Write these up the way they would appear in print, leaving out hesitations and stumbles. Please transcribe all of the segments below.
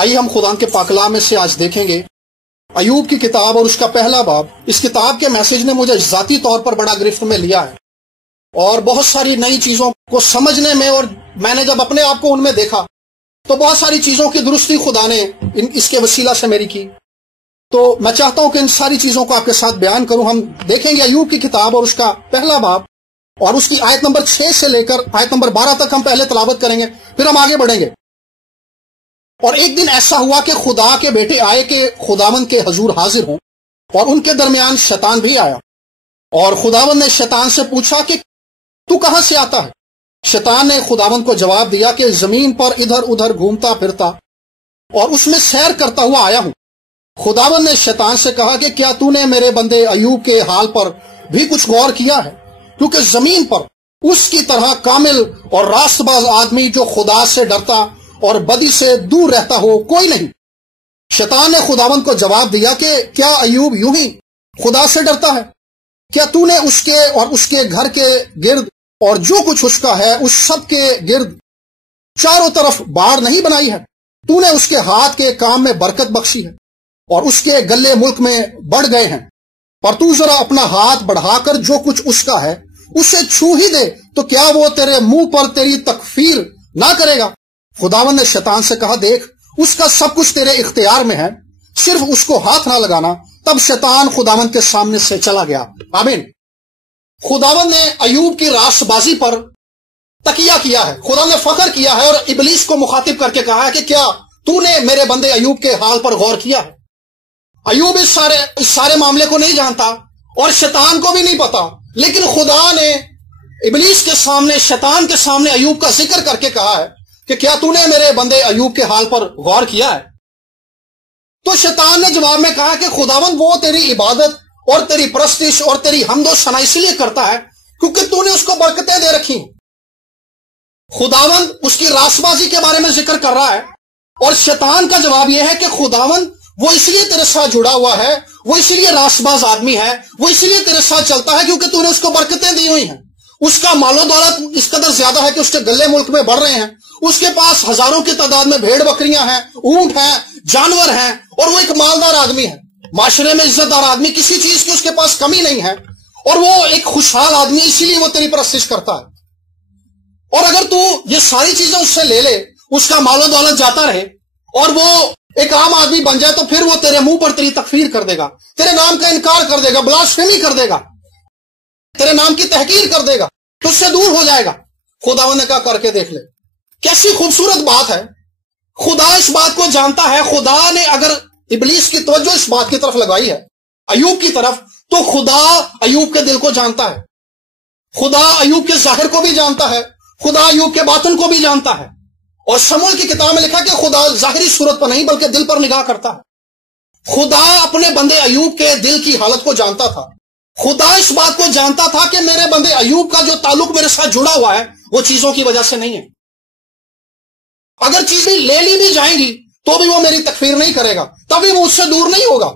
آئیے ہم خدا کے پاک کلام میں سے آج دیکھیں گے ایوب کی کتاب اور اس کا پہلا باب۔ اس کتاب کے میسج نے مجھے ذاتی طور پر بڑا گرفت میں لیا ہے اور بہت ساری نئی چیزوں کو سمجھنے میں، اور میں نے جب اپنے آپ کو ان میں دیکھا تو بہت ساری چیزوں کی درستی خدا نے اس کے وسیلہ سے میری کی۔ تو میں چاہتا ہوں کہ ان ساری چیزوں کو آپ کے ساتھ بیان کروں۔ ہم دیکھیں گے ایوب کی کتاب اور اس کا پہلا باب، اور اس کی آیت نمبر 6 سے لے کر آیت نمبر 12 تک ہم پہلے تلاوت کریں گے، پھر ہم آگے بڑھیں گے۔ اور ایک دن ایسا ہوا کہ خدا کے بیٹے آئے کہ خداوند کے حضور حاضر ہوں، اور ان کے درمیان شیطان بھی آیا، اور خداوند نے شیطان سے پوچھا کہ تو کہاں سے آتا ہے؟ شیطان نے خداوند کو جواب دیا کہ زمین پر ادھر ادھر گھومتا پھرتا اور اس میں سیر کرتا ہوا آیا ہوں۔ خداوند نے شیطان سے کہا کہ کیا تو نے میرے بندے ایوب کے حال پر بھی کچھ غور کیا ہے؟ کیونکہ زمین پر اس کی طرح کامل اور راست باز آدمی جو خدا سے ڈرتا اور بدی سے دور رہتا ہو کوئی نہیں۔ شیطان نے خداوند کو جواب دیا کہ کیا ایوب یوں ہی خدا سے ڈرتا ہے؟ کیا تو نے اس کے اور اس کے گھر کے گرد اور جو کچھ اس کا ہے اس سب کے گرد چاروں طرف باڑ نہیں بنائی ہے؟ تو نے اس کے ہاتھ کے کام میں برکت بخشی ہے اور اس کے گلے ملک میں بڑھ گئے ہیں، پر تو ذرا اپنا ہاتھ بڑھا کر جو کچھ اس کا ہے اسے چھو ہی دے تو کیا وہ تیرے منہ پر تیری تکفیر نہ کرے گا؟ خداوند نے شیطان سے کہا دیکھ اس کا سب کچھ تیرے اختیار میں ہے، صرف اس کو ہاتھ نہ لگانا۔ تب شیطان خداوند کے سامنے سے چلا گیا۔ آمین۔ خداوند نے ایوب کی راست بازی پر تکیہ کیا ہے، خدا نے فخر کیا ہے اور ابلیس کو مخاطب کر کے کہا ہے کہ کیا تو نے میرے بندے ایوب کے حال پر غور کیا ہے؟ ایوب اس سارے معاملے کو نہیں جانتا اور شیطان کو بھی نہیں پتا، لیکن خدا نے ابلیس کے سامنے، شیطان کے سامنے ایوب کا ذکر کر کے کہا ہے کہ کیا تو نے میرے بندے ایوب کے حال پر غور کیا ہے؟ تو شیطان نے جواب میں کہا کہ خداوند وہ تیری عبادت اور تیری پرستش اور تیری حمد و ثنا اس لیے کرتا ہے کیونکہ تو نے اس کو برکتیں دے رکھی ہیں۔ خداوند اس کی راست بازی کے بارے میں ذکر کر رہا ہے، اور شیطان کا جواب یہ ہے کہ خداوند وہ اس لیے تیرے ساتھ جڑا ہوا ہے، وہ اس لیے راست باز آدمی ہے، وہ اس لیے تیرے ساتھ چلتا ہے کیونکہ تو نے اس کو برکتیں دی ہوئی ہیں۔ اس کا مال و دولت اس قدر زیادہ ہے کہ اس کے گلے ملک میں بڑھ رہے ہیں، اس کے پاس ہزاروں کی تعداد میں بھیڑ بکریاں ہیں، اونٹ ہیں، جانور ہیں، اور وہ ایک مالدار آدمی ہے، معاشرے میں عزت دار آدمی، کسی چیز کی اس کے پاس کمی نہیں ہے، اور وہ ایک خوشحال آدمی، اسی لیے وہ تیری پرستش کرتا ہے۔ اور اگر تو یہ ساری چیزیں اس سے لے لے، اس کا مال و دولت جاتا رہے اور وہ ایک عام آدمی بن جائے، تو پھر وہ تیرے منہ پر تیری تکفیر کر دے گا، تیرے نام کا انکار کر دے گا، بلاسفیمی کر دے گا، تیرے نام کی تحقیر کر دے گا، تو اس سے دور ہو جائے گا۔ خداوند نے کہا کر کے دیکھ لے۔ کیسی خوبصورت بات ہے، خدا اس بات کو جانتا ہے۔ خدا نے اگر ابلیس کی توجہ اس بات کی طرف لگائی ہے، ایوب کی طرف، تو خدا ایوب کے دل کو جانتا ہے، خدا ایوب کے ظاہر کو بھی جانتا ہے، خدا ایوب کے باطن کو بھی جانتا ہے۔ اور شموئیل کی کتاب میں لکھا کہ خدا ظاہری صورت پر نہیں بلکہ دل پر نگاہ کرتا ہے۔ خدا اپنے بندے ایوب کے دل کی حالت کو جانتا تھا۔ خدا اس بات کو جانتا تھا کہ میرے بندے ایوب کا جو تعلق میرے ساتھ جڑا ہوا ہے وہ چیزوں کی وجہ سے نہیں ہے۔ اگر چیزیں لے لی بھی جائیں گی تو بھی وہ میری تکفیر نہیں کرے گا، تبھی وہ اس سے دور نہیں ہوگا۔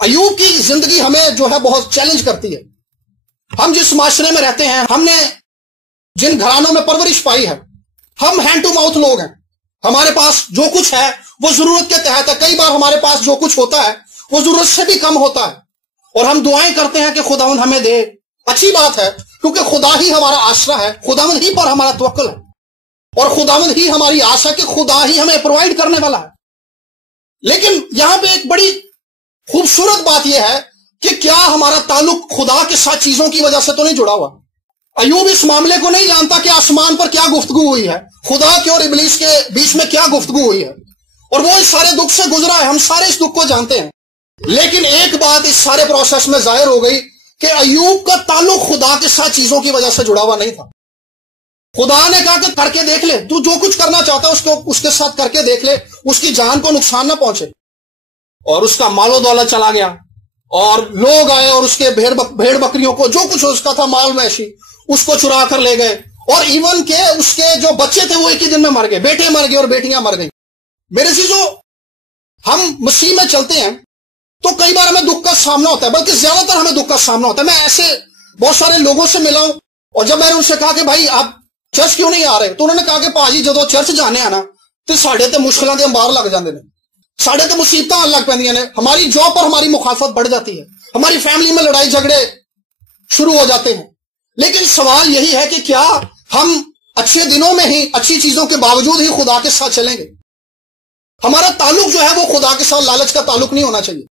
ایوب کی زندگی ہمیں جو ہے بہت چیلنج کرتی ہے۔ ہم جس معاشرے میں رہتے ہیں، ہم نے جن گھرانوں میں پرورش پائی ہے، ہم ہینڈ ٹو ماؤتھ لوگ ہیں۔ ہمارے پاس جو کچھ ہے وہ ضرورت کے تحت ہے۔ کئی بار ہمارے پاس جو کچھ ہوتا ہے وہ ضرورت سے بھی کم ہوتا ہے، اور ہم دعائیں کرتے ہیں کہ خداوند ہمیں دے۔ اچھی بات ہے، کیونکہ خدا ہی ہمارا آسرا ہے، خداوند ہی پر ہمارا توکل ہے، اور خداوند ہی ہماری آس ہے کہ خدا ہی ہمیں پرووائڈ کرنے والا ہے۔ لیکن یہاں پہ ایک بڑی خوبصورت بات یہ ہے کہ کیا ہمارا تعلق خدا کے ساتھ چیزوں کی وجہ سے تو نہیں جڑا ہوا؟ ایوب اس معاملے کو نہیں جانتا کہ آسمان پر کیا گفتگو ہوئی ہے، خدا کے اور ابلیس کے بیچ میں کیا گفتگو ہوئی ہے، اور وہ اس سارے دکھ سے گزرا ہے۔ ہم سارے اس دکھ کو جانتے ہیں، لیکن ایک بات اس سارے پروسیس میں ظاہر ہو گئی کہ ایوب کا تعلق خدا کے ساتھ چیزوں کی وجہ سے جڑا ہوا نہیں تھا۔ خدا نے کہا کہ کر کے دیکھ لے، تو جو کچھ کرنا چاہتا ہے اس کے ساتھ کر کے دیکھ لے، اس کی جان کو نقصان نہ پہنچے۔ اور اس کا مال و دولت چلا گیا، اور لوگ آئے اور اس کے بھیڑ بکریوں کو، جو کچھ اس کا تھا مال میشی، اس کو چرا کر لے گئے، اور ایون کہ اس کے جو بچے تھے وہ ایک ہی دن میں مر گئے، بیٹے مر گئے اور بیٹیاں مر گئیں۔ میرے عزیزو، ہم مسیح میں چلتے ہیں تو کئی بار ہمیں دکھ کا سامنا ہوتا ہے، بلکہ زیادہ تر ہمیں دکھ کا سامنا ہوتا ہے۔ میں ایسے بہت سارے لوگوں سے ملا ہوں، اور جب میں نے ان سے کہا کہ بھائی آپ چرچ کیوں نہیں آ رہے، تو انہوں نے کہا کہ پاجی جدو چرچ جانے آنا تو ساڑھے تے مشکلیں دے انبار لگ جاندے نے, ساڑھے تے مصیبتاں لگ پیندیاں نے, ہماری جاب پر ہماری مخالفت بڑھ جاتی ہے, ہماری فیملی میں لڑائی جھگڑے شروع ہو جاتے ہیں. لیکن سوال یہی ہے کہ کیا ہم اچھے دنوں میں ہی اچھی چیزوں کے باوجود ہی خدا کے ساتھ چلیں گے؟ ہمارا تعلق جو ہے وہ خدا کے ساتھ لالچ کا تعلق نہیں ہونا چاہیے.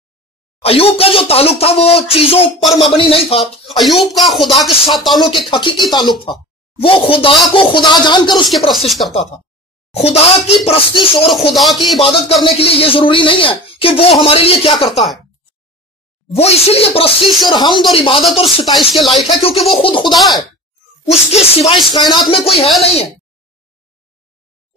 ایوب کا جو تعلق تھا وہ چیزوں پر مبنی نہیں تھا. ایوب کا خدا کے ساتھ تعلق ایک حقیقی تعلق تھا. وہ خدا کو خدا جان کر اس کی پرستش کرتا تھا. خدا کی پرستش اور خدا کی عبادت کرنے کے لیے یہ ضروری نہیں ہے کہ وہ ہمارے لیے کیا کرتا ہے. وہ اسی لیے پرستش اور حمد اور عبادت اور ستائش کے لائق ہے کیونکہ وہ خود خدا ہے. اس کے سوا اس کائنات میں کوئی ہے نہیں ہے.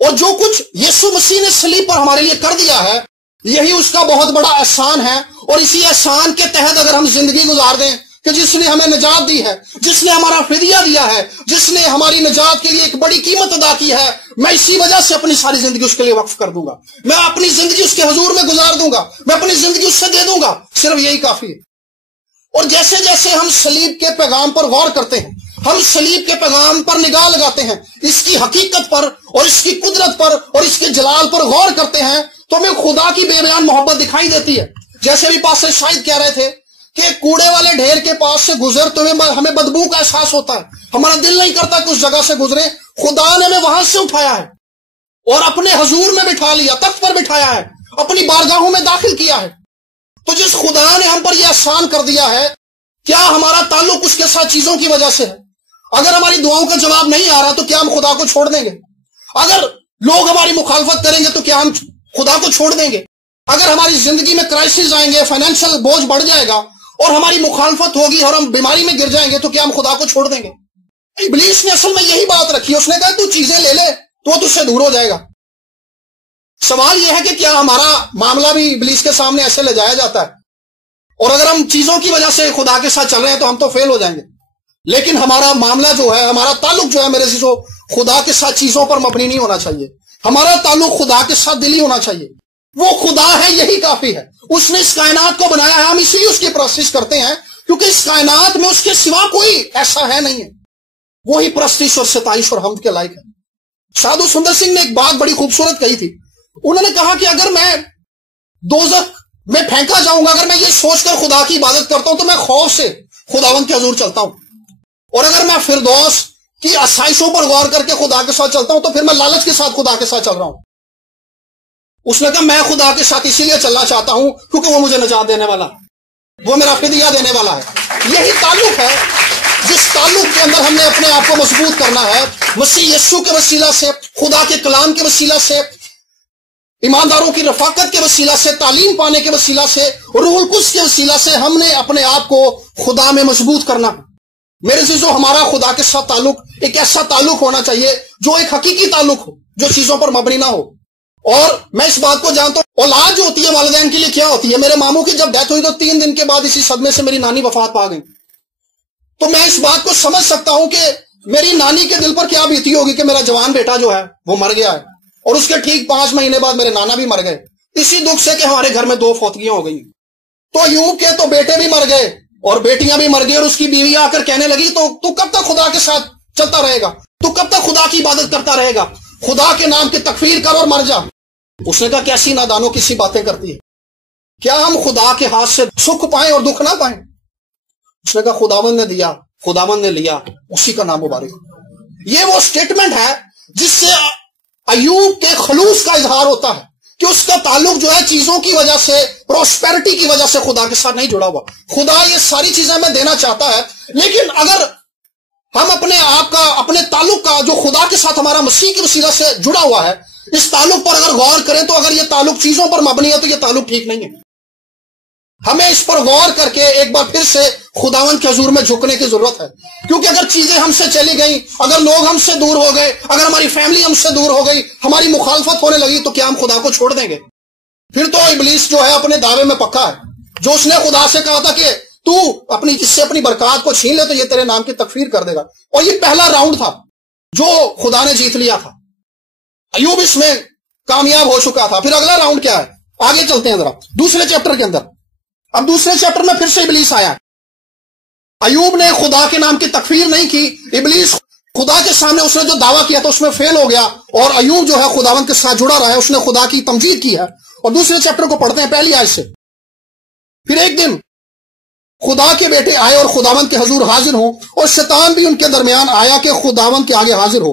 اور جو کچھ یسوع مسیح نے صلیب پر ہمارے لیے کر دیا ہے یہی اس کا بہت بڑا احسان ہے. اور اسی احسان کے تحت اگر ہم زندگی گزار دیں کہ جس نے ہمیں نجات دی ہے, جس نے ہمارا فدیہ دیا ہے, جس نے ہماری نجات کے لیے ایک بڑی قیمت ادا کی ہے, میں اسی وجہ سے اپنی ساری زندگی اس کے لیے وقف کر دوں گا. میں اپنی زندگی اس کے حضور میں گزار دوں گا. میں اپنی زندگی اس سے دے دوں گا. صرف یہی کافی ہے. اور جیسے جیسے ہم صلیب کے پیغام پر غور کرتے ہیں, ہم صلیب کے پیغام پر نگاہ لگاتے ہیں, اس کی حقیقت پر اور اس کی قدرت پر اور اس کے جلال پر غور کرتے ہیں, تو ہمیں خدا کی بے بیان محبت دکھائی دیتی ہے. جیسے بھی پاسٹر شاہد کہہ رہے تھے کہ کوڑے والے ڈھیر کے پاس سے گزرتے ہوئے ہمیں بدبو کا احساس ہوتا ہے, ہمارا دل نہیں کرتا کہ اس جگہ سے گزرے. خدا نے ہمیں وہاں سے اٹھایا ہے اور اپنے حضور میں بٹھا لیا, تخت پر بٹھایا ہے, اپنی بارگاہوں میں داخل کیا ہے. تو جس خدا نے ہم پر یہ احسان کر دیا ہے, کیا ہمارا تعلق اس کے ساتھ چیزوں کی وجہ سے ہے؟ اگر ہماری دعاؤں کا جواب نہیں آ رہا تو کیا ہم خدا کو چھوڑ دیں گے؟ اگر لوگ ہماری مخالفت کریں گے تو کیا ہم خدا کو چھوڑ دیں گے؟ اگر ہماری زندگی میں کرائسس آئیں گے, فائنینشیل بوجھ بڑھ جائے گا اور ہماری مخالفت ہوگی اور ہم بیماری میں گر جائیں گے تو کیا ہم خدا کو چھوڑ دیں گے؟ ابلیس نے اصل میں یہی بات رکھی. اس نے کہا تو چیزیں لے لے تو تجھ سے دور ہو جائے گا. سوال یہ ہے کہ کیا ہمارا معاملہ بھی ابلیس کے سامنے ایسے لے جایا جاتا ہے؟ اور اگر ہم چیزوں کی وجہ سے خدا کے ساتھ چل رہے ہیں تو ہم تو فیل ہو جائیں گے. لیکن ہمارا معاملہ جو ہے, ہمارا تعلق جو ہے میرے عزیزو, خدا کے ساتھ چیزوں پر مبنی نہیں ہونا چاہیے. ہمارا تعلق خدا کے ساتھ دلی ہونا چاہیے. وہ خدا ہے, یہی کافی ہے. اس نے اس کائنات کو بنایا ہے, ہم اسی لیے اس کی پرستش کرتے ہیں کیونکہ اس کائنات میں اس کے سوا کوئی ایسا ہے نہیں ہے. وہی پرستش اور ستائش اور حمد کے لائق ہے. سادھو سندر سنگھ نے ایک بات بڑی خوبصورت کہی تھی. انہوں نے کہا کہ اگر میں دوزخ میں پھینکا جاؤں گا, اگر میں یہ سوچ کر خدا کی عبادت کرتا ہوں تو میں خوف سے خداوند کے حضور چلتا ہوں, اور اگر میں فردوس کی آسائشوں پر غور کر کے خدا کے ساتھ چلتا ہوں تو پھر میں لالچ کے ساتھ خدا کے ساتھ چل رہا ہوں. اس نے کہا میں خدا کے ساتھ اسی لیے چلنا چاہتا ہوں کیونکہ وہ مجھے نجات دینے والا, وہ میرا فدیہ دینے والا ہے. یہی تعلق ہے جس تعلق کے اندر ہم نے اپنے آپ کو مضبوط کرنا ہے. مسیح یسوع کے وسیلہ سے, خدا کے کلام کے وسیلہ سے, ایمانداروں کی رفاقت کے وسیلہ سے, تعلیم پانے کے وسیلہ سے, روح القدس کے وسیلہ سے ہم نے اپنے آپ کو خدا میں مضبوط کرنا ہے. میرے عزیزو, ہمارا خدا کے ساتھ تعلق ایک ایسا تعلق ہونا چاہیے جو ایک حقیقی تعلق ہو, جو چیزوں پر مبنی نہ ہو. اور میں اس بات کو جانتا ہوں, اولاد جو ہوتی ہے والدین کے لیے کیا ہوتی ہے. میرے ماموں کی جب ڈیتھ ہوئی تو 3 دن کے بعد اسی صدمے سے میری نانی وفات پا گئی. تو میں اس بات کو سمجھ سکتا ہوں کہ میری نانی کے دل پر کیا بیتی ہوگی کہ میرا جوان بیٹا جو ہے وہ مر گیا ہے, اور اس کے ٹھیک 5 مہینے بعد میرے نانا بھی مر گئے, اسی دکھ سے کہ ہمارے گھر میں 2 فوتگیاں ہو گئی. تو ایوب کے تو بیٹے بھی مر گئے اور بیٹیاں بھی مر گئی, اور اس کی بیوی آ کر کہنے لگی تو کب تک خدا کے ساتھ چلتا رہے گا, تو کب تک خدا کی عبادت کرتا رہے گا, خدا کے نام کی تکفیر کر اور مر جا. اس نے کہا کیسی نادانوں کسی باتیں کرتی ہے, کیا ہم خدا کے ہاتھ سے سکھ پائیں اور دکھ نہ پائیں؟ اس نے کہا خداوند نے دیا, خداوند نے لیا, اسی کا نام مبارک. یہ وہ سٹیٹمنٹ ہے جس سے ایوب کے خلوص کا اظہار ہوتا ہے کہ اس کا تعلق جو ہے چیزوں کی وجہ سے, پروسپیرٹی کی وجہ سے خدا کے ساتھ نہیں جڑا ہوا. خدا یہ ساری چیزیں ہمیں دینا چاہتا ہے, لیکن اگر ہم اپنے آپ کا, اپنے تعلق کا جو خدا کے ساتھ ہمارا مسیح کی وسیلہ سے جڑا ہوا ہے, اس تعلق پر اگر غور کریں تو اگر یہ تعلق چیزوں پر مبنی ہے تو یہ تعلق ٹھیک نہیں ہے. ہمیں اس پر غور کر کے ایک بار پھر سے خداوند کے حضور میں جھکنے کی ضرورت ہے, کیونکہ اگر چیزیں ہم سے چلی گئیں, اگر لوگ ہم سے دور ہو گئے, اگر ہماری فیملی ہم سے دور ہو گئی, ہماری مخالفت ہونے لگی, تو کیا ہم خدا کو چھوڑ دیں گے؟ پھر تو ابلیس جو ہے اپنے دعوے میں پکا ہے. جو اس نے خدا سے کہا تھا کہ تو اس سے اپنی برکات کو چھین لے تو یہ تیرے نام کی تکفیر کر دے گا, اور یہ پہلا راؤنڈ تھا جو خدا نے جیت لیا تھا. ایوب اس میں کامیاب ہو چکا تھا. پھر اگلا راؤنڈ کیا ہے؟ آگے چلتے ہیں ذرا دوسرے چیپٹر کے اندر. اب دوسرے چیپٹر میں پھر سے ابلیس آیا. ایوب نے خدا کے نام کی تکفیر نہیں کی, ابلیس خدا کے سامنے اس نے جو دعویٰ کیا تھا اس میں فیل ہو گیا، اور ایوب جو ہے خداوند کے ساتھ جڑا رہا ہے، اس نے خدا کی تمجید کی ہے۔ اور دوسرے چیپٹر کو پڑھتے ہیں پہلی آیت سے۔ پھر ایک دن خدا کے بیٹے آئے اور خداوند کے حضور حاضر ہوں، اور شیطان بھی ان کے درمیان آیا کہ خداوند کے آگے حاضر ہو۔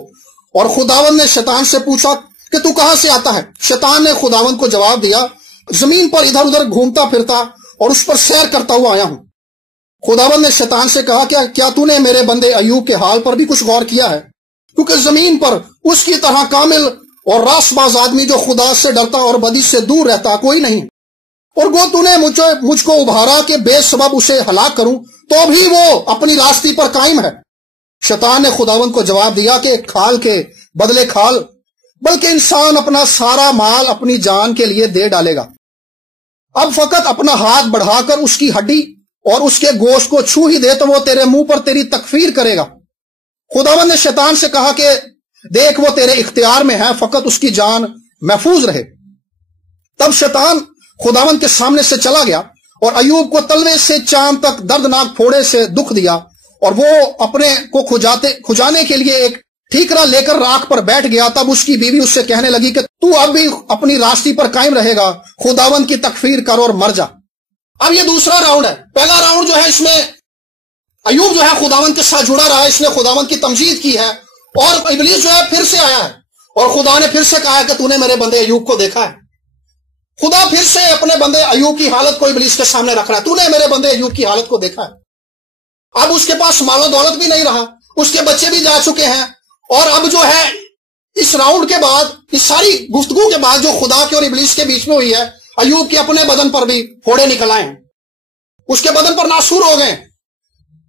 اور خداوند نے شیطان سے پوچھا کہ تو کہاں سے آتا ہے؟ شیطان نے خداوند کو جواب دیا، زمین پر ادھر ادھر گھومتا پھرتا اور اس پر سیر کرتا ہوا آیا ہوں۔ خداوند نے شیطان سے کہا کہ کیا تو نے میرے بندے ایوب کے حال پر بھی کچھ غور کیا ہے؟ کیونکہ زمین پر اس کی طرح کامل اور راست باز آدمی جو خدا سے ڈرتا اور بدی سے دور رہتا کوئی نہیں، اور گو تو نے مجھ کو ابھارا کہ بے سبب اسے ہلاک کروں، تو بھی وہ اپنی راستی پر قائم ہے۔ شیطان نے خداوند کو جواب دیا کہ کھال کے بدلے کھال، بلکہ انسان اپنا سارا مال اپنی جان کے لیے دے ڈالے گا۔ اب فقط اپنا ہاتھ بڑھا کر اس کی ہڈی اور اس کے گوشت کو چھو ہی دے تو وہ تیرے منہ پر تیری تکفیر کرے گا۔ خداوند نے شیطان سے کہا کہ دیکھ وہ تیرے اختیار میں ہے، فقط اس کی جان محفوظ رہے۔ تب شیطان خداوند کے سامنے سے چلا گیا اور ایوب کو تلوے سے چاند تک دردناک پھوڑے سے دکھ دیا، اور وہ اپنے کو کھجانے کے لیے ایک ٹھیکرا لے کر راکھ پر بیٹھ گیا۔ تب اس کی بیوی اس سے کہنے لگی کہ تو اب بھی اپنی راستی پر قائم رہے گا، خداوند کی تکفیر کر اور مر جا۔ اب یہ دوسرا راؤنڈ ہے۔ پہلا راؤنڈ جو ہے اس میں ایوب جو ہے خداوند کے ساتھ جڑا رہا ہے، اس نے خداوند کی تمجید کی ہے، اور ابلیس جو ہے پھر سے آیا ہے اور خدا نے پھر سے کہا کہ تو نے میرے بندے ایوب کو دیکھا ہے۔ خدا پھر سے اپنے بندے ایوب کی حالت کو ابلیس کے سامنے رکھ رہا ہے، تو نے میرے بندے ایوب کی حالت کو دیکھا ہے۔ اب اس کے پاس مال و دولت بھی نہیں رہا، اس کے بچے بھی جا چکے ہیں، اور اب جو ہے اس راؤنڈ کے بعد، اس ساری گفتگو کے بعد جو خدا کے اور ابلیس کے بیچ میں ہوئی ہے، ایوب کے اپنے بدن پر بھی پھوڑے نکل آئے ہیں، اس کے بدن پر ناسور ہو گئے،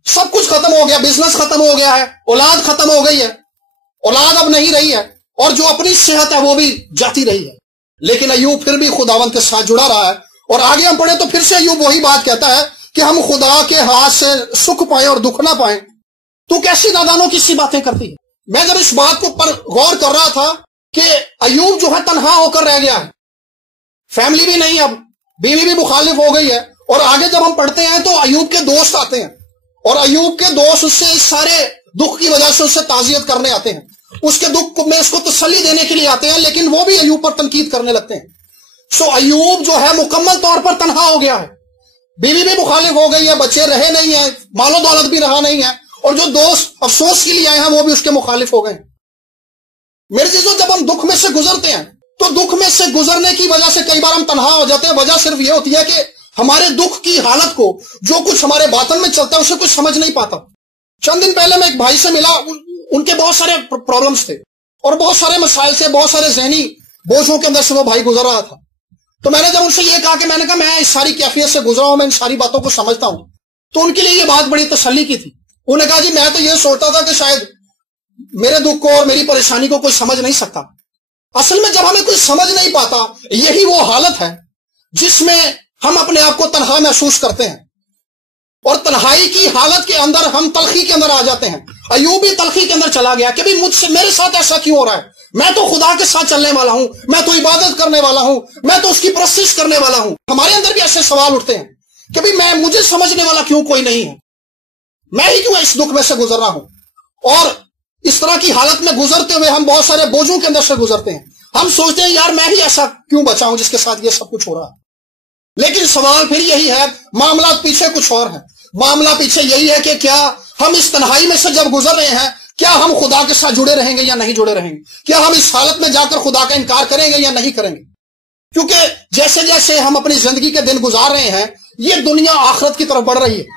سب کچھ ختم ہو گیا، بزنس ختم ہو گیا ہے، اولاد ختم ہو گئی ہے، اولاد اب نہیں رہی ہے، اور جو اپنی صحت ہے وہ بھی جاتی رہی ہے۔ لیکن ایوب پھر بھی خداوند کے ساتھ جڑا رہا ہے، اور آگے ہم پڑھیں تو پھر سے ایوب وہی بات کہتا ہے کہ ہم خدا کے ہاتھ سے سکھ پائیں اور دکھ نہ پائیں۔ تو کیسی نادانوں کی سی باتیں کرتی ہے۔ میں جب اس بات کو پر غور کر رہا تھا کہ ایوب جو ہے تنہا ہو کر رہ گیا ہے، فیملی بھی نہیں، اب بیوی بھی مخالف ہو گئی ہے، اور آگے جب ہم پڑھتے ہیں تو ایوب کے دوست آتے ہیں، اور ایوب کے دوست اس سے اس سارے دکھ کی وجہ سے اس سے تعزیت کرنے آتے ہیں، اس کے دکھ میں اس کو تسلی دینے کے لیے آتے ہیں، لیکن وہ بھی ایوب پر تنقید کرنے لگتے ہیں۔ سو ایوب جو ہے مکمل طور پر تنہا ہو گیا ہے، بیوی بھی مخالف ہو گئی ہے، بچے رہے نہیں ہیں، مال و دولت بھی رہا نہیں ہے، اور جو دوست افسوس کے لیے آئے ہیں وہ بھی اس کے مخالف ہو گئے۔ میرے چیزوں، جب ہم دکھ میں سے گزرتے ہیں تو دکھ میں سے گزرنے کی وجہ سے کئی بار ہم تنہا ہو جاتے ہیں۔ وجہ صرف یہ ہوتی ہے کہ ہمارے دکھ کی حالت کو، جو کچھ ہمارے باطن میں چلتا ہے، اسے کچھ سمجھ نہیں پاتا۔ چند دن پہلے میں ایک بھائی سے ملا، ان کے بہت سارے پرابلمز تھے اور بہت سارے مسائل سے، بہت سارے ذہنی بوجھوں کے اندر سے وہ بھائی گزر رہا تھا۔ تو میں نے جب ان سے یہ کہا کہ میں نے کہا میں اس ساری کیفیت سے گزرا ہوں، میں ان ساری باتوں کو سمجھتا ہوں، تو ان کے لیے یہ بات بڑی تسلی کی تھی۔ انہوں نے کہا جی میں تو یہ سوچتا تھا کہ شاید میرے دکھ کو اور میری پریشانی کو کوئی سمجھ نہیں سکتا۔ اصل میں جب ہمیں کوئی سمجھ نہیں پاتا، یہی وہ حالت ہے جس میں ہم اپنے آپ کو تنہا محسوس کرتے ہیں، اور تنہائی کی حالت کے اندر ہم تلخی کے اندر آ جاتے ہیں۔ ایوب بھی تلخی کے اندر چلا گیا کہ بھئی مجھ سے، میرے ساتھ ایسا کیوں ہو رہا ہے؟ میں تو خدا کے ساتھ چلنے والا ہوں، میں تو عبادت کرنے والا ہوں، میں تو اس کی پرستش کرنے والا ہوں۔ ہمارے اندر بھی ایسے سوال اٹھتے ہیں کہ بھئی مجھے سمجھنے والا کیوں کوئی نہیں ہے، میں ہی کیوں اس دکھ میں سے گزر رہا ہوں۔ اور اس طرح کی حالت میں گزرتے ہوئے ہم بہت سارے بوجھوں کے اندر سے گزرتے ہیں۔ ہم سوچتے ہیں یار میں ہی ایسا کیوں بچا ہوں جس کے ساتھ یہ سب کچھ ہو رہا ہے۔ لیکن سوال پھر یہی ہے، معاملات پیچھے کچھ اور ہیں۔ معاملہ پیچھے یہی ہے کہ کیا ہم اس تنہائی میں سے جب گزر رہے ہیں، کیا ہم خدا کے ساتھ جڑے رہیں گے یا نہیں جڑے رہیں گے؟ کیا ہم اس حالت میں جا کر خدا کا انکار کریں گے یا نہیں کریں گے؟ کیونکہ جیسے جیسے ہم اپنی زندگی کے دن گزار رہے ہیں، یہ دنیا آخرت کی طرف بڑھ رہی ہے،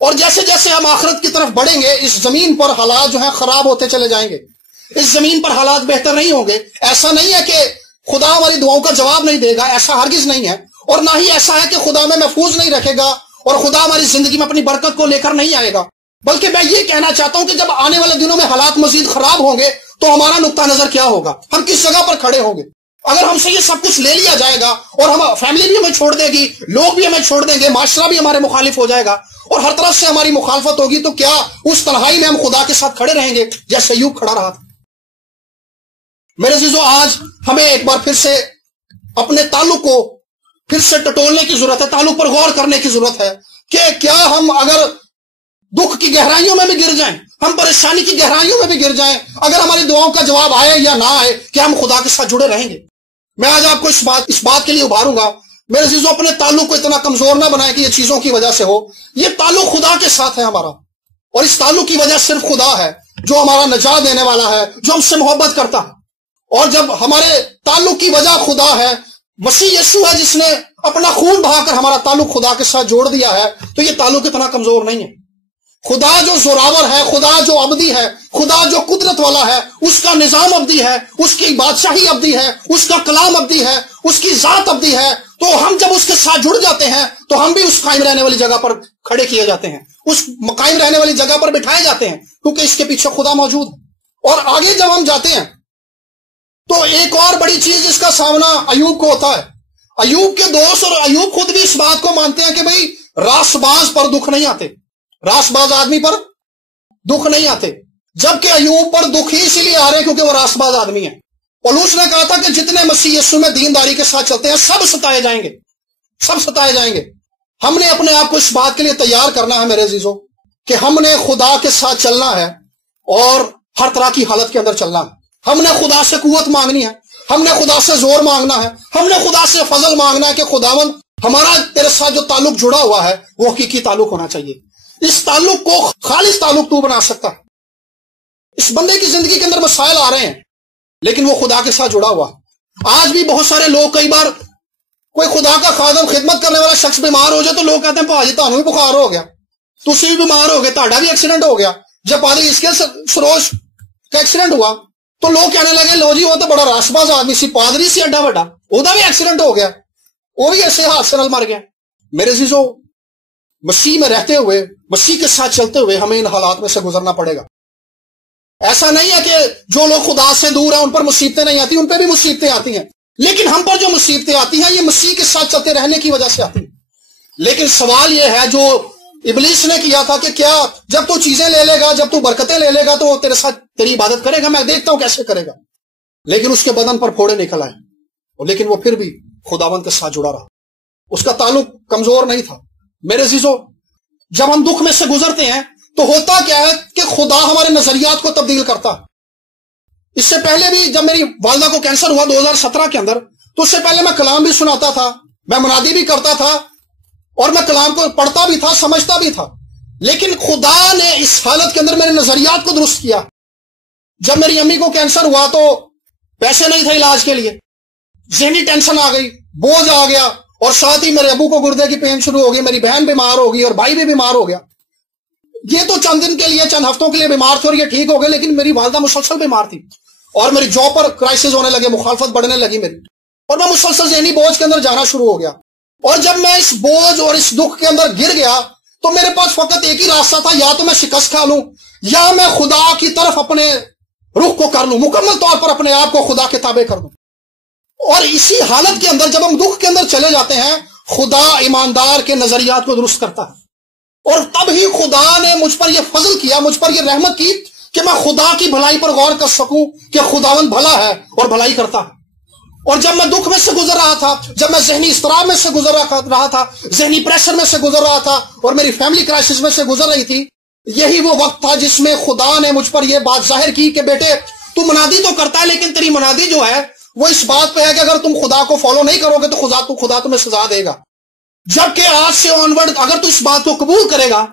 اور جیسے جیسے ہم آخرت کی طرف بڑھیں گے، اس زمین پر حالات جو ہیں خراب ہوتے چلے جائیں گے، اس زمین پر حالات بہتر نہیں ہوں گے۔ ایسا نہیں ہے کہ خدا ہماری دعاؤں کا جواب نہیں دے گا، ایسا ہرگز نہیں ہے، اور نہ ہی ایسا ہے کہ خدا میں محفوظ نہیں رکھے گا اور خدا ہماری زندگی میں اپنی برکت کو لے کر نہیں آئے گا۔ بلکہ میں یہ کہنا چاہتا ہوں کہ جب آنے والے دنوں میں حالات مزید خراب ہوں گے تو ہمارا نقطہ نظر کیا ہوگا، ہم کس جگہ پر کھڑے ہوں گے۔ اگر ہم سے یہ سب کچھ لے لیا جائے گا اور ہم فیملی بھی ہمیں چھوڑ دے گی، لوگ بھی ہمیں چھوڑ دیں گے، معاشرہ بھی ہمارے مخالف ہو جائے گا، اور ہر طرف سے ہماری مخالفت ہوگی، تو کیا اس تنہائی میں ہم خدا کے ساتھ کھڑے رہیں گے جیسے ایوب کھڑا رہا تھا؟ میرے عزیزو، آج ہمیں ایک بار پھر سے اپنے تعلق کو پھر سے ٹٹولنے کی ضرورت ہے، تعلق پر غور کرنے کی ضرورت ہے کہ کیا ہم اگر دکھ کی گہرائیوں میں بھی گر جائیں، ہم پریشانی کی گہرائیوں میں بھی گر جائیں، اگر ہماری دعاؤں کا جواب آئے یا نہ آئے، کہ ہم خدا کے ساتھ جڑے رہیں گے؟ میں آج آپ کو اس بات کے لیے ابھاروں گا، میرے عزیزو، اپنے تعلق کو اتنا کمزور نہ بنائیں کہ یہ چیزوں کی وجہ سے ہو۔ یہ تعلق خدا کے ساتھ ہے ہمارا، اور اس تعلق کی وجہ صرف خدا ہے جو ہمارا نجات دینے والا ہے، جو ہم سے محبت کرتا ہے۔ اور جب ہمارے تعلق کی وجہ خدا ہے، مسیح یسوع ہے جس نے اپنا خون بہا کر ہمارا تعلق خدا کے ساتھ جوڑ دیا ہے، تو یہ تعلق اتنا کمزور نہیں ہے۔ خدا جو زوراور ہے، خدا جو ابدی ہے، خدا جو قدرت والا ہے، اس کا نظام ابدی ہے، اس کی بادشاہی ابدی ہے، اس کا کلام ابدی ہے، اس کی ذات ابدی ہے۔ تو ہم جب اس کے ساتھ جڑ جاتے ہیں تو ہم بھی اس قائم رہنے والی جگہ پر کھڑے کیے جاتے ہیں، اس قائم رہنے والی جگہ پر بٹھائے جاتے ہیں، کیونکہ اس کے پیچھے خدا موجود ہے۔ اور آگے جب ہم جاتے ہیں تو ایک اور بڑی چیز جس کا سامنا ایوب کو ہوتا ہے۔ ایوب کے دوست اور ایوب خود بھی اس بات کو مانتے ہیں کہ بھئی راست باز پر دکھ نہیں آتے، راست باز آدمی پر دکھ نہیں آتے، جبکہ ایوب پر دکھ ہی اسی لیے آ رہے کیونکہ وہ راست باز آدمی ہے۔ پولس نے کہا تھا کہ جتنے مسیح یسوع میں دینداری کے ساتھ چلتے ہیں سب ستائے جائیں گے، سب ستائے جائیں گے۔ ہم نے اپنے آپ کو اس بات کے لیے تیار کرنا ہے میرے عزیزو کہ ہم نے خدا کے ساتھ چلنا ہے اور ہر طرح کی حالت کے اندر چلنا ہے۔ ہم نے خدا سے قوت مانگنی ہے، ہم نے خدا سے زور مانگنا ہے، ہم نے خدا سے فضل مانگنا ہے کہ خداوند ہمارا تیرے ساتھ جو تعلق جڑا ہوا ہے وہ حقیقی تعلق ہونا چاہیے۔ اس تعلق کو خالص تعلق تو بنا سکتا ہے۔ اس بندے کی زندگی کے اندر مسائل آ رہے ہیں لیکن وہ خدا کے ساتھ جڑا ہوا۔ آج بھی بہت سارے لوگ، کئی بار کوئی خدا کا خادم، خدمت کرنے والا شخص بیمار ہو جائے تو لوگ کہتے ہیں بھاجی تانوں بھی بخار ہو گیا، تسی بھی بیمار ہو گئے، تہاڈا بھی ایکسیڈنٹ ہو گیا۔ جب پادری اسکیل سروش کا ایکسیڈنٹ ہوا تو لوگ کہنے لگے لو جی وہ تو بڑا راست باز آدمی سی، پادری سی ایڈا بڑا، وہ بھی ایکسیڈنٹ ہو گیا، وہ بھی ایسے حادثے نال مر گیا۔ میرے عزیزو، مسیح میں رہتے ہوئے، مسیح کے ساتھ چلتے ہوئے ہمیں ان حالات میں سے گزرنا پڑے گا۔ ایسا نہیں ہے کہ جو لوگ خدا سے دور ہیں ان پر مصیبتیں نہیں آتی، ان پہ بھی مصیبتیں آتی ہیں، لیکن ہم پر جو مصیبتیں آتی ہیں یہ مسیح کے ساتھ چلتے رہنے کی وجہ سے آتی ہیں۔ لیکن سوال یہ ہے جو ابلیس نے کیا تھا کہ کیا جب تو چیزیں لے لے گا، جب تو برکتیں لے لے گا تو وہ تیرے ساتھ تیری عبادت کرے گا، میں دیکھتا ہوں کیسے کرے گا۔ لیکن اس کے بدن پر پھوڑے نکل آئے، لیکن وہ پھر بھی خداوند کے ساتھ جڑا رہا، اس کا تعلق کمزور نہیں تھا۔ میرے عزیزو، جب ہم دکھ میں سے گزرتے ہیں تو ہوتا کیا ہے کہ خدا ہمارے نظریات کو تبدیل کرتا ہے۔ اس سے پہلے بھی جب میری والدہ کو کینسر ہوا 2017 کے اندر، تو اس سے پہلے میں کلام بھی سناتا تھا، میں منادی بھی کرتا تھا، اور میں کلام کو پڑھتا بھی تھا، سمجھتا بھی تھا، لیکن خدا نے اس حالت کے اندر میرے نظریات کو درست کیا۔ جب میری امی کو کینسر ہوا تو پیسے نہیں تھے علاج کے لیے، ذہنی ٹینشن آ گئی، بوجھ آ گیا، اور ساتھ ہی میرے ابو کو گردے کی پین شروع ہو گئی، میری بہن بیمار ہو گئی اور بھائی بھی بیمار ہو گیا۔ یہ تو چند دن کے لیے، چند ہفتوں کے لیے بیمار تھے اور یہ ٹھیک ہو گئے، لیکن میری والدہ مسلسل بیمار تھی اور میری جاب پر کرائسس ہونے لگے، مخالفت بڑھنے لگی میری، اور میں مسلسل ذہنی بوجھ کے اندر جانا شروع ہو گیا۔ اور جب میں اس بوجھ اور اس دکھ کے اندر گر گیا تو میرے پاس فقط ایک ہی راستہ تھا، یا تو میں شکست کھا لوں یا میں خدا کی طرف اپنے رخ کو کر لوں، مکمل طور پر اپنے آپ کو خدا کے تابع کر دوں۔ اور اسی حالت کے اندر جب ہم دکھ کے اندر چلے جاتے ہیں، خدا ایماندار کے نظریات کو درست کرتا ہے، اور تب ہی خدا نے مجھ پر یہ فضل کیا، مجھ پر یہ رحمت کی کہ میں خدا کی بھلائی پر غور کر سکوں کہ خداوند بھلا ہے اور بھلائی کرتا ہے۔ اور جب میں دکھ میں سے گزر رہا تھا، جب میں ذہنی اضطراب میں سے گزر رہا تھا، ذہنی پریشر میں سے گزر رہا تھا، اور میری فیملی کرائسس میں سے گزر رہی تھی، یہی وہ وقت تھا جس میں خدا نے مجھ پر یہ بات ظاہر کی کہ بیٹے تو منادی تو کرتا ہے، لیکن تیری منادی جو ہے وہ اس بات پہ ہے کہ اگر تم خدا کو فالو نہیں کرو گے تو خدا تمہیں سزا دے گا۔ جبکہ آج سے آنورڈ اگر تو اس بات کو قبول کرے گا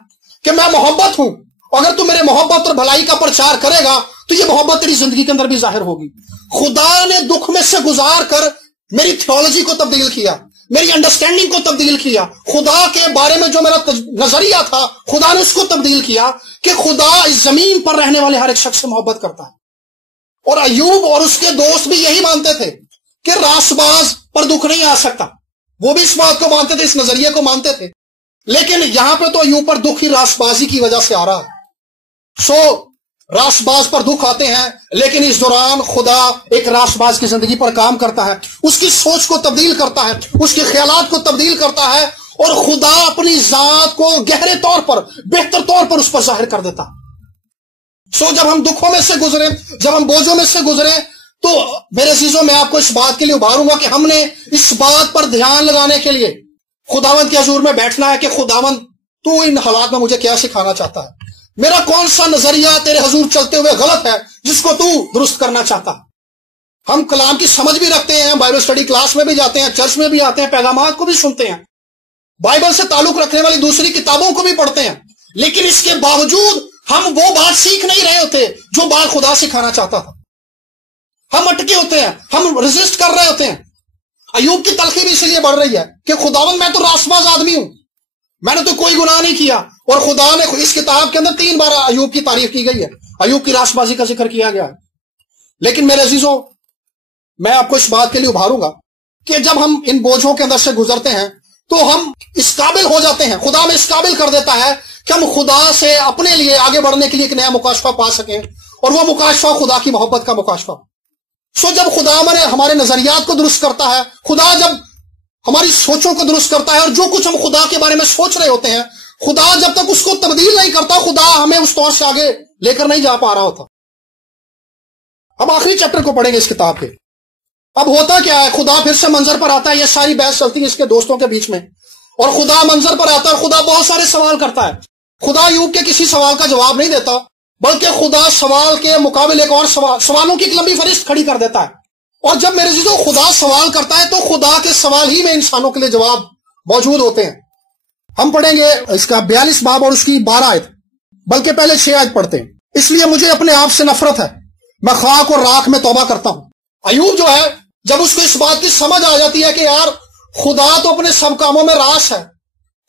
کہ میں محبت ہوں، اگر تو میرے محبت اور بھلائی کا پرچار کرے گا تو یہ محبت تیری زندگی کے اندر بھی ظاہر ہوگی۔ خدا نے دکھ میں سے گزار کر میری تھیولوجی کو تبدیل کیا، میری انڈرسٹینڈنگ کو تبدیل کیا، خدا کے بارے میں جو میرا نظریہ تھا خدا نے اس کو تبدیل کیا کہ خدا اس زمین پر رہنے والے ہر ایک شخص سے محبت کرتا ہے۔ اور ایوب اور اس کے دوست بھی یہی مانتے تھے کہ راست باز پر دکھ نہیں آ سکتا، وہ بھی اس بات کو مانتے تھے، اس نظریے کو مانتے تھے، لیکن یہاں پہ تو ایوب پر دکھ ہی راست بازی کی وجہ سے آ رہا ہے۔ راست باز پر دکھ آتے ہیں، لیکن اس دوران خدا ایک راست باز کی زندگی پر کام کرتا ہے، اس کی سوچ کو تبدیل کرتا ہے، اس کے خیالات کو تبدیل کرتا ہے، اور خدا اپنی ذات کو گہرے طور پر، بہتر طور پر اس پر ظاہر کر دیتا ہے۔ جب ہم دکھوں میں سے گزرے، جب ہم بوجھوں میں سے گزرے، تو میرے عزیزوں میں آپ کو اس بات کے لیے ابھاروں گا کہ ہم نے اس بات پر دھیان لگانے کے لیے خداوند کے حضور میں بیٹھنا ہے کہ خداوند تو ان حالات میں مجھے کیا سکھانا چاہتا ہے۔ میرا کون سا نظریہ تیرے حضور چلتے ہوئے غلط ہے جس کو تو درست کرنا چاہتا ہے؟ ہم کلام کی سمجھ بھی رکھتے ہیں، بائبل اسٹڈی کلاس میں بھی جاتے ہیں، چرچ میں بھی آتے ہیں، پیغامات کو بھی سنتے ہیں، بائبل سے تعلق رکھنے والی دوسری کتابوں کو بھی پڑھتے ہیں، لیکن اس کے باوجود ہم وہ بات سیکھ نہیں رہے ہوتے جو بات خدا سکھانا چاہتا تھا۔ ہم اٹکے ہوتے ہیں، ہم ریزسٹ کر رہے ہوتے ہیں۔ ایوب کی تلخی بھی اس لیے بڑھ رہی ہے کہ خداوند میں تو راست باز آدمی ہوں، میں نے تو کوئی گناہ نہیں کیا، اور خدا نے اس کتاب کے اندر 3 بار ایوب کی تعریف کی گئی ہے، ایوب کی راست بازی کا ذکر کیا گیا ہے۔ لیکن میرے عزیزوں، میں آپ کو اس بات کے لیے ابھاروں گا کہ جب ہم ان بوجھوں کے اندر سے گزرتے ہیں تو ہم اس قابل ہو جاتے ہیں، خدا میں اس قابل کر دیتا ہے کہ ہم خدا سے اپنے لیے آگے بڑھنے کے لیے ایک نیا مکاشفہ پا سکیں، اور وہ مکاشفہ خدا کی محبت کا مکاشفہ۔ جب خدا ہمارے نظریات کو درست کرتا ہے، خدا جب ہماری سوچوں کو درست کرتا ہے، اور جو کچھ ہم خدا کے بارے میں سوچ رہے ہوتے ہیں، خدا جب تک اس کو تبدیل نہیں کرتا، خدا ہمیں اس طور سے آگے لے کر نہیں جا پا رہا ہوتا۔ اب آخری چیپٹر کو پڑھیں گے اس کتاب کے۔ اب ہوتا کیا ہے، خدا پھر سے منظر پر آتا ہے، یہ ساری بحث چلتی ہے اس کے دوستوں کے بیچ میں، اور خدا منظر پر آتا ہے، اور خدا بہت سارے سوال کرتا ہے۔ خدا ایوب کے کسی سوال کا جواب نہیں دیتا، بلکہ خدا سوال کے مقابل ایک اور سوالوں کی ایک لمبی فہرست کھڑی کر دیتا ہے۔ اور جب میرے عزیزوں خدا سوال کرتا ہے تو خدا کے سوال ہی میں انسانوں کے لیے جواب موجود ہوتے ہیں۔ ہم پڑھیں گے اس کا 42 باب اور اس کی 12 آیت، بلکہ پہلے 6 آیت پڑھتے ہیں۔ اس لیے مجھے اپنے آپ سے نفرت ہے، میں خاک اور راکھ میں توبہ کرتا ہوں۔ ایوب جو ہے، جب اس کو اس بات کی سمجھ آ جاتی ہے کہ یار خدا تو اپنے سب کاموں میں راس ہے،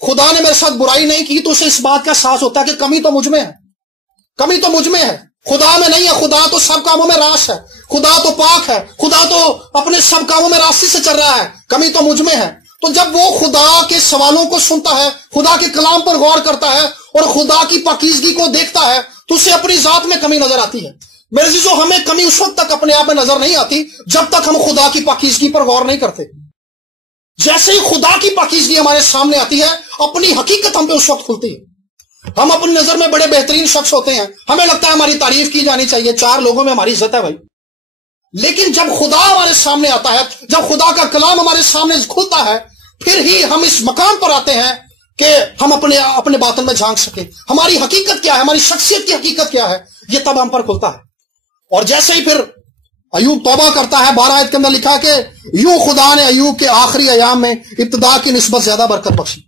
خدا نے میرے ساتھ برائی نہیں کی، تو اسے اس بات کا احساس ہوتا ہے کہ کمی تو مجھ میں ہے، کمی تو مجھ میں ہے، خدا میں نہیں ہے، خدا تو سب کاموں میں راس ہے، خدا تو پاک ہے، خدا تو اپنے سب کاموں میں راستی سے چل رہا ہے، کمی تو مجھ میں ہے۔ تو جب وہ خدا کے سوالوں کو سنتا ہے، خدا کے کلام پر غور کرتا ہے اور خدا کی پاکیزگی کو دیکھتا ہے، تو اسے اپنی ذات میں کمی نظر آتی ہے۔ میرے عزیزو، ہمیں کمی اس وقت تک اپنے آپ میں نظر نہیں آتی جب تک ہم خدا کی پاکیزگی پر غور نہیں کرتے۔ جیسے ہی خدا کی پاکیزگی ہمارے سامنے آتی ہے، اپنی حقیقت ہم پہ اس وقت کھلتی ہے۔ ہم اپنی نظر میں بڑے بہترین شخص ہوتے ہیں، ہمیں لگتا ہے ہماری تعریف کی جانی چاہیے، 4 لوگوں میں ہماری عزت ہے بھائی۔ لیکن جب خدا ہمارے سامنے آتا ہے، جب خدا کا کلام ہمارے سامنے کھلتا ہے، پھر ہی ہم اس مقام پر آتے ہیں کہ ہم اپنے باطن میں جھانک سکیں، ہماری حقیقت کیا ہے، ہماری شخصیت کی حقیقت کیا ہے، یہ تب ہم پر کھلتا ہے۔ اور جیسے ہی پھر ایوب توبہ کرتا ہے، 12 آیت کے اندر لکھا کہ یوں خدا نے ایوب کے آخری ایام میں ابتدا کی نسبت زیادہ برکت بخشی۔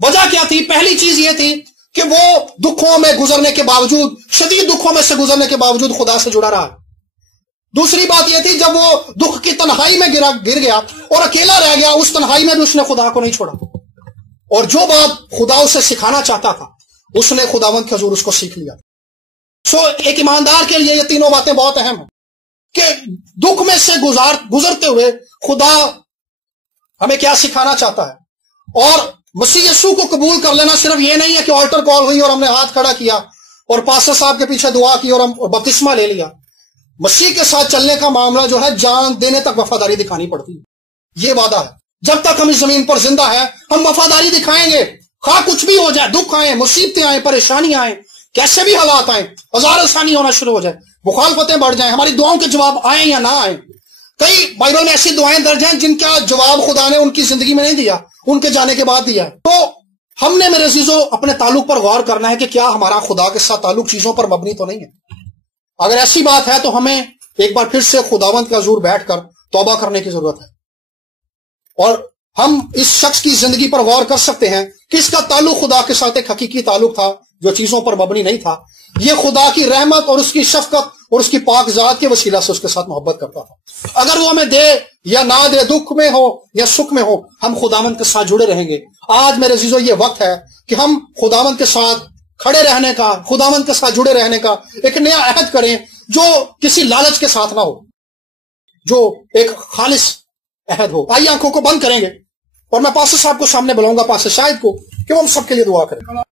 وجہ کیا تھی؟ پہلی چیز یہ تھی کہ وہ دکھوں میں گزرنے کے باوجود، شدید دکھوں میں سے گزرنے کے باوجود خدا سے جڑا رہا۔ دوسری بات یہ تھی، جب وہ دکھ کی تنہائی میں گر گیا اور اکیلا رہ گیا، اس تنہائی میں بھی اس نے خدا کو نہیں چھوڑا، اور جو بات خدا اسے سکھانا چاہتا تھا اس نے خداوند کے حضور اس کو سیکھ لیا۔ ایک ایماندار کے لیے یہ تینوں باتیں بہت اہم ہیں کہ دکھ میں سے گزرتے ہوئے خدا ہمیں کیا سکھانا چاہتا ہے۔ اور مسیح یسوع کو قبول کر لینا صرف یہ نہیں ہے کہ آلٹر کال ہوئی اور ہم نے ہاتھ کھڑا کیا اور پاسٹر صاحب کے پیچھے دعا کی اور ہم بپتسمہ لے لیا۔ مسیح کے ساتھ چلنے کا معاملہ جو ہے جان دینے تک وفاداری دکھانی پڑتی ہے، یہ وعدہ ہے۔ جب تک ہم اس زمین پر زندہ ہیں ہم وفاداری دکھائیں گے، خواہ کچھ بھی ہو جائے، دکھ آئیں، مصیبتیں آئیں، پریشانیاں آئیں، کیسے بھی حالات آئیں، ہزار آسانی ہونا شروع ہو جائے، مخالفتیں بڑھ جائیں، ہماری دعاؤں کے جواب آئیں یا نہ آئیں۔ کئی بائبل میں ایسی دعائیں درج ہیں جن کا جواب خدا نے ان کی زندگی میں نہیں دیا، ان کے جانے کے بعد دیا ہے۔ تو ہم نے میرے عزیزو اپنے تعلق پر غور کرنا ہے کہ کیا ہمارا خدا کے ساتھ تعلق چیزوں پر مبنی تو نہیں ہے۔ اگر ایسی بات ہے تو ہمیں ایک بار پھر سے خداوند کے حضور بیٹھ کر توبہ کرنے کی ضرورت ہے، اور ہم اس شخص کی زندگی پر غور کر سکتے ہیں کہ اس کا تعلق خدا کے ساتھ ایک حقیقی تعلق تھا جو چیزوں پر مبنی نہیں تھا۔ یہ خدا کی رحمت اور اس کی شفقت اور اس کی پاک ذات کے وسیلہ سے اس کے ساتھ محبت کرتا تھا۔ اگر وہ ہمیں دے یا نہ دے، دکھ میں ہو یا سکھ میں ہو، ہم خداوند کے ساتھ جڑے رہیں گے۔ آج میرے عزیزو یہ وقت ہے کہ ہم خداوند کے ساتھ کھڑے رہنے کا، خداوند کے ساتھ جڑے رہنے کا ایک نیا عہد کریں جو کسی لالچ کے ساتھ نہ ہو، جو ایک خالص عہد ہو۔ آئیے آنکھوں کو بند کریں گے اور میں پاسٹر صاحب کو سامنے بلاؤں گا، پاسٹر شاہد کو، کہ وہ ہم سب کے لیے دعا کریں۔